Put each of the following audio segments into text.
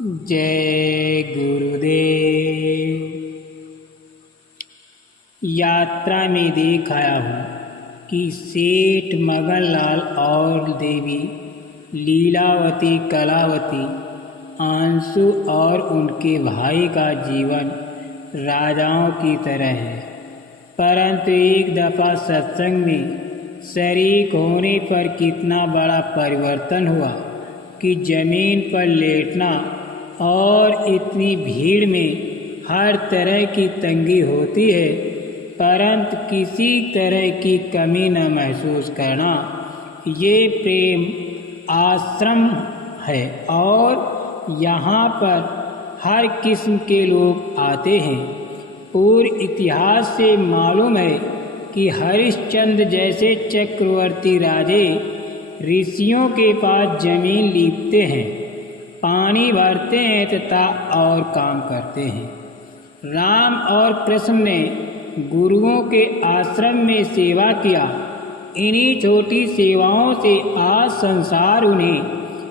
जय गुरुदेव। यात्रा में देख आया हूँ कि सेठ मगनलाल और देवी लीलावती कलावती आंसू और उनके भाई का जीवन राजाओं की तरह है, परंतु एक दफ़ा सत्संग में शरीक होने पर कितना बड़ा परिवर्तन हुआ कि जमीन पर लेटना और इतनी भीड़ में हर तरह की तंगी होती है, परंतु किसी तरह की कमी न महसूस करना, ये प्रेम आश्रम है और यहाँ पर हर किस्म के लोग आते हैं। पूर्व इतिहास से मालूम है कि हरिश्चंद्र जैसे चक्रवर्ती राजे ऋषियों के पास जमीन लीपते हैं, पानी भरते हैं तथा और काम करते हैं। राम और कृष्ण ने गुरुओं के आश्रम में सेवा किया। इन्हीं छोटी सेवाओं से आज संसार उन्हें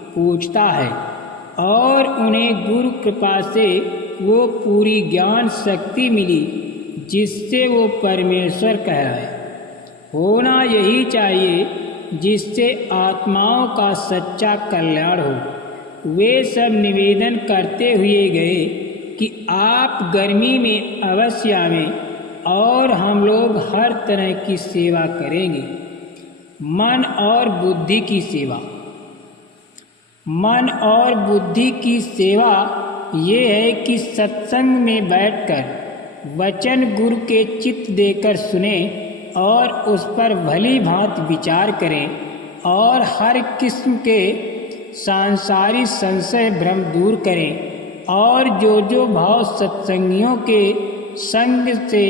पूछता है और उन्हें गुरु कृपा से वो पूरी ज्ञान शक्ति मिली जिससे वो परमेश्वर कहलाए। होना यही चाहिए जिससे आत्माओं का सच्चा कल्याण हो। वे सब निवेदन करते हुए गए कि आप गर्मी में अवश्य आवें और हम लोग हर तरह की सेवा करेंगे। मन और बुद्धि की सेवा। मन और बुद्धि की सेवा ये है कि सत्संग में बैठकर वचन गुरु के चित्त देकर सुने और उस पर भली भांति विचार करें और हर किस्म के सांसारिक संशय भ्रम दूर करें और जो भाव सत्संगियों के संग से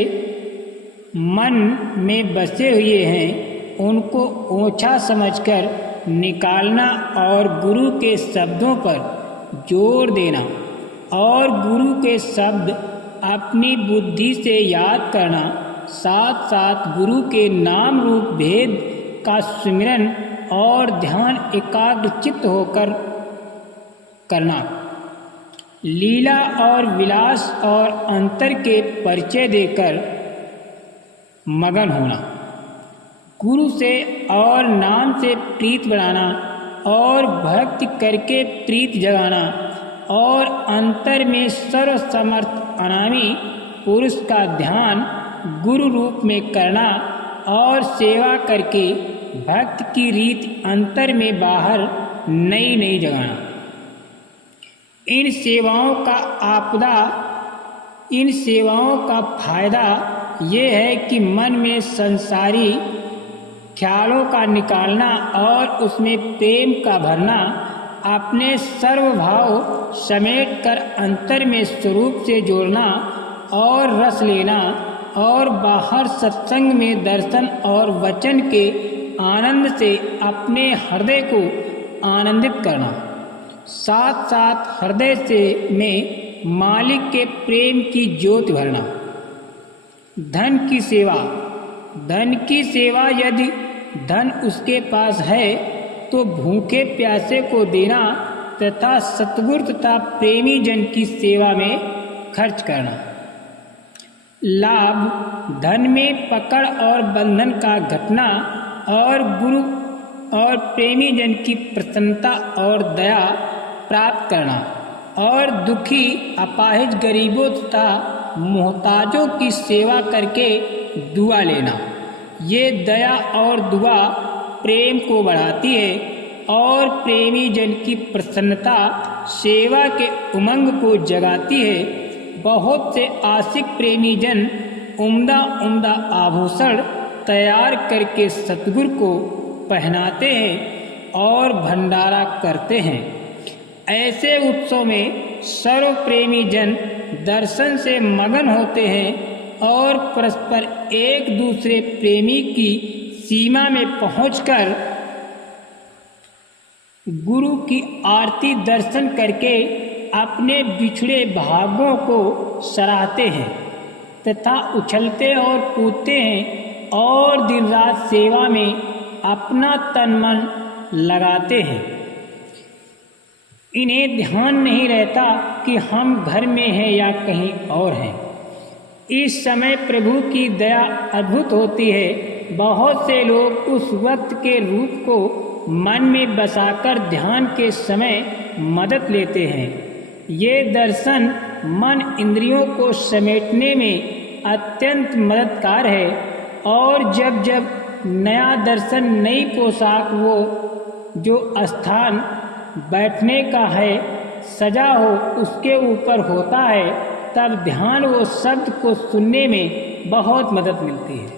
मन में बसे हुए हैं उनको ओछा समझकर निकालना और गुरु के शब्दों पर जोर देना और गुरु के शब्द अपनी बुद्धि से याद करना, साथ साथ गुरु के नाम रूप भेद का सुमिरन और ध्यान एकाग्रचित्त होकर करना। लीला और विलास और अंतर के परिचय देकर मगन होना। गुरु से और नाम से प्रीत बढ़ाना और भक्ति करके प्रीत जगाना और अंतर में सर्वसमर्थ अनामी पुरुष का ध्यान गुरु रूप में करना और सेवा करके भक्त की रीत अंतर में बाहर नई नई जगाना। इन सेवाओं का फायदा ये है कि मन में संसारी ख्यालों का निकालना और उसमें प्रेम का भरना, अपने सर्वभाव समेट कर अंतर में स्वरूप से जोड़ना और रस लेना और बाहर सत्संग में दर्शन और वचन के आनंद से अपने हृदय को आनंदित करना, साथ साथ हृदय से में मालिक के प्रेम की ज्योति भरना। धन की सेवा। धन की सेवा, यदि धन उसके पास है तो भूखे प्यासे को देना तथा सतगुरु तथा प्रेमी जन की सेवा में खर्च करना। लाभ। धन में पकड़ और बंधन का घटना और गुरु और प्रेमी जन की प्रसन्नता और दया प्राप्त करना और दुखी अपाहिज गरीबों तथा मोहताजों की सेवा करके दुआ लेना। ये दया और दुआ प्रेम को बढ़ाती है और प्रेमी जन की प्रसन्नता सेवा के उमंग को जगाती है। बहुत से आशिक प्रेमी जन उम्दा उम्दा आभूषण तैयार करके सतगुरु को पहनाते हैं और भंडारा करते हैं। ऐसे उत्सव में सर्व प्रेमी जन दर्शन से मगन होते हैं और परस्पर एक दूसरे प्रेमी की सीमा में पहुंचकर गुरु की आरती दर्शन करके अपने बिछड़े भागों को सराहते हैं तथा उछलते और कूदते हैं और दिन रात सेवा में अपना तन मन लगाते हैं। इन्हें ध्यान नहीं रहता कि हम घर में हैं या कहीं और हैं। इस समय प्रभु की दया अद्भुत होती है। बहुत से लोग उस वक्त के रूप को मन में बसाकर ध्यान के समय मदद लेते हैं। ये दर्शन मन इंद्रियों को समेटने में अत्यंत मददगार है। और जब जब नया दर्शन, नई पोशाक, वो जो स्थान बैठने का है सजा हो उसके ऊपर होता है, तब ध्यान वो शब्द को सुनने में बहुत मदद मिलती है।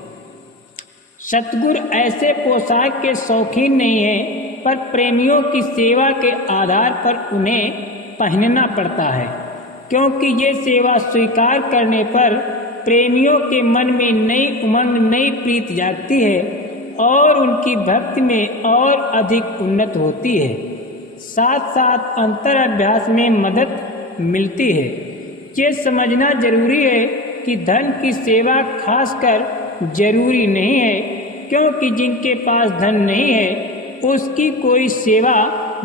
सतगुरु ऐसे पोशाक के शौकीन नहीं हैं, पर प्रेमियों की सेवा के आधार पर उन्हें पहनना पड़ता है, क्योंकि ये सेवा स्वीकार करने पर प्रेमियों के मन में नई उमंग, नई प्रीति जागती है और उनकी भक्ति में और अधिक उन्नत होती है। साथ साथ अंतर अभ्यास में मदद मिलती है। ये समझना जरूरी है कि धन की सेवा खासकर जरूरी नहीं है, क्योंकि जिनके पास धन नहीं है उसकी कोई सेवा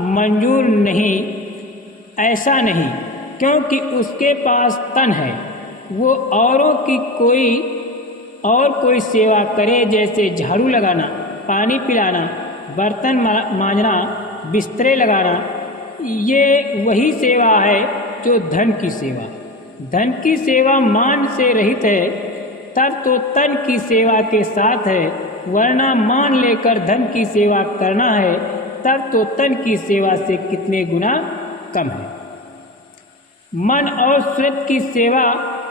मंजूर नहीं। ऐसा नहीं, क्योंकि उसके पास तन है, वो औरों की कोई सेवा करे, जैसे झाड़ू लगाना, पानी पिलाना, बर्तन मांजना, बिस्तरे लगाना। ये वही सेवा है जो धन की सेवा। धन की सेवा मान से रहित है, तब तो तन की सेवा के साथ है, वरना मान लेकर धन की सेवा करना है तब तो तन की सेवा से कितने गुना कम है। मन और श्रुत की सेवा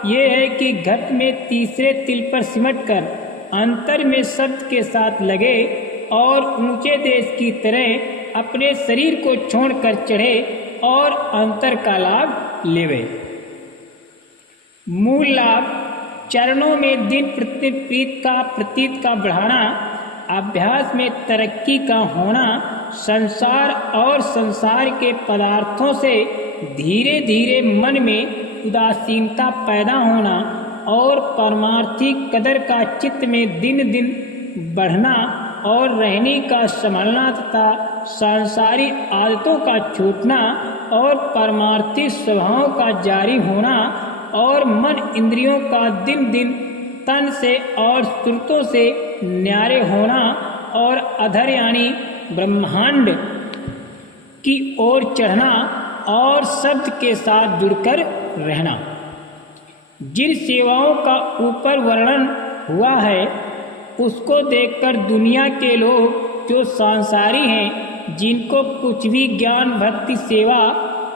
ये है कि घट में तीसरे तिल पर सिमटकर अंतर में शब्द के साथ लगे और ऊंचे देश की तरह अपने शरीर को छोड़कर चढ़े और अंतर का लाभ लेवे। मूल लाभ चरणों में दिन प्रतिदिन प्रतीत का बढ़ाना, अभ्यास में तरक्की का होना, संसार और संसार के पदार्थों से धीरे धीरे मन में उदासीनता पैदा होना और परमार्थिक कदर का चित्त में दिन दिन बढ़ना और रहने का संभलना तथा सांसारिक आदतों का छूटना और परमार्थिक स्वभाव का जारी होना और मन इंद्रियों का दिन दिन तन से और श्रुतों से न्यारे होना और अधर यानी ब्रह्मांड की ओर चढ़ना और शब्द के साथ जुड़कर रहना। जिन सेवाओं का ऊपर वर्णन हुआ है उसको देखकर दुनिया के लोग जो सांसारी हैं, जिनको कुछ भी ज्ञान भक्ति सेवा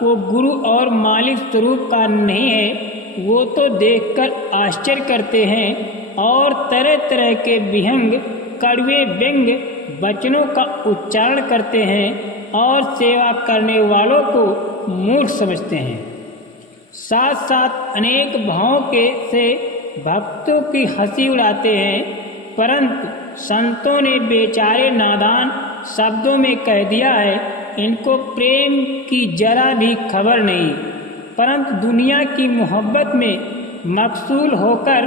वो गुरु और मालिक स्वरूप का नहीं है, वो तो देखकर आश्चर्य करते हैं और तरह तरह के विहंग कड़वे व्यंग वचनों का उच्चारण करते हैं और सेवा करने वालों को मूर्ख समझते हैं। साथ साथ अनेक भावों के से भक्तों की हंसी उड़ाते हैं, परंतु संतों ने बेचारे नादान शब्दों में कह दिया है, इनको प्रेम की जरा भी खबर नहीं, परंतु दुनिया की मोहब्बत में मकसूल होकर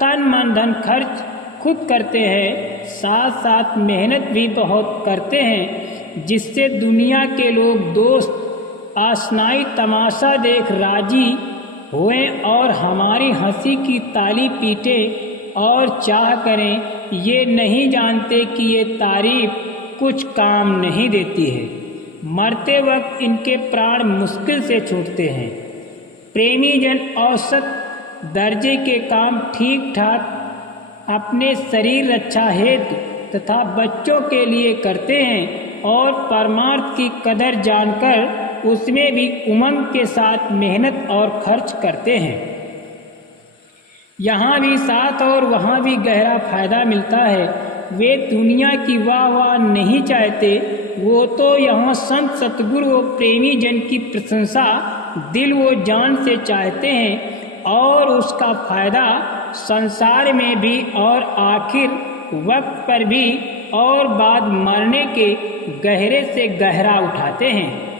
तन मन धन खर्च खुद करते हैं, साथ साथ मेहनत भी बहुत करते हैं, जिससे दुनिया के लोग दोस्त आसनाई तमाशा देख राजी हुए और हमारी हंसी की ताली पीटे और चाह करें। ये नहीं जानते कि ये तारीफ कुछ काम नहीं देती है, मरते वक्त इनके प्राण मुश्किल से छूटते हैं। प्रेमी जन औसत दर्जे के काम ठीक ठाक अपने शरीर रक्षा हेतु तथा बच्चों के लिए करते हैं और परमार्थ की कदर जानकर उसमें भी उमंग के साथ मेहनत और खर्च करते हैं। यहाँ भी साथ और वहाँ भी गहरा फायदा मिलता है। वे दुनिया की वाह नहीं चाहते, वो तो यहाँ संत सतगुरु व प्रेमी जन की प्रशंसा दिल व जान से चाहते हैं और उसका फायदा संसार में भी और आखिर वक्त पर भी और बाद मरने के गहरे से गहरा उठाते हैं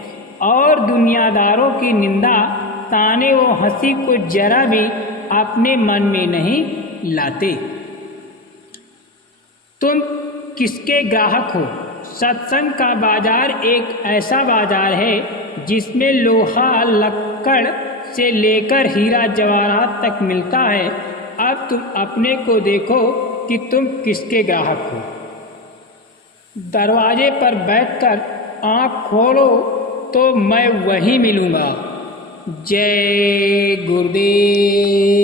और दुनियादारों की निंदा ताने व हंसी को जरा भी अपने मन में नहीं लाते। तुम किसके ग्राहक हो? सत्संग का बाजार एक ऐसा बाजार है जिसमें लोहा लक्कड़ से लेकर हीरा जवाहरात तक मिलता है। अब तुम अपने को देखो कि तुम किसके ग्राहक हो। दरवाजे पर बैठकर आँख खोलो तो मैं वहीं मिलूँगा। जय गुरुदेव।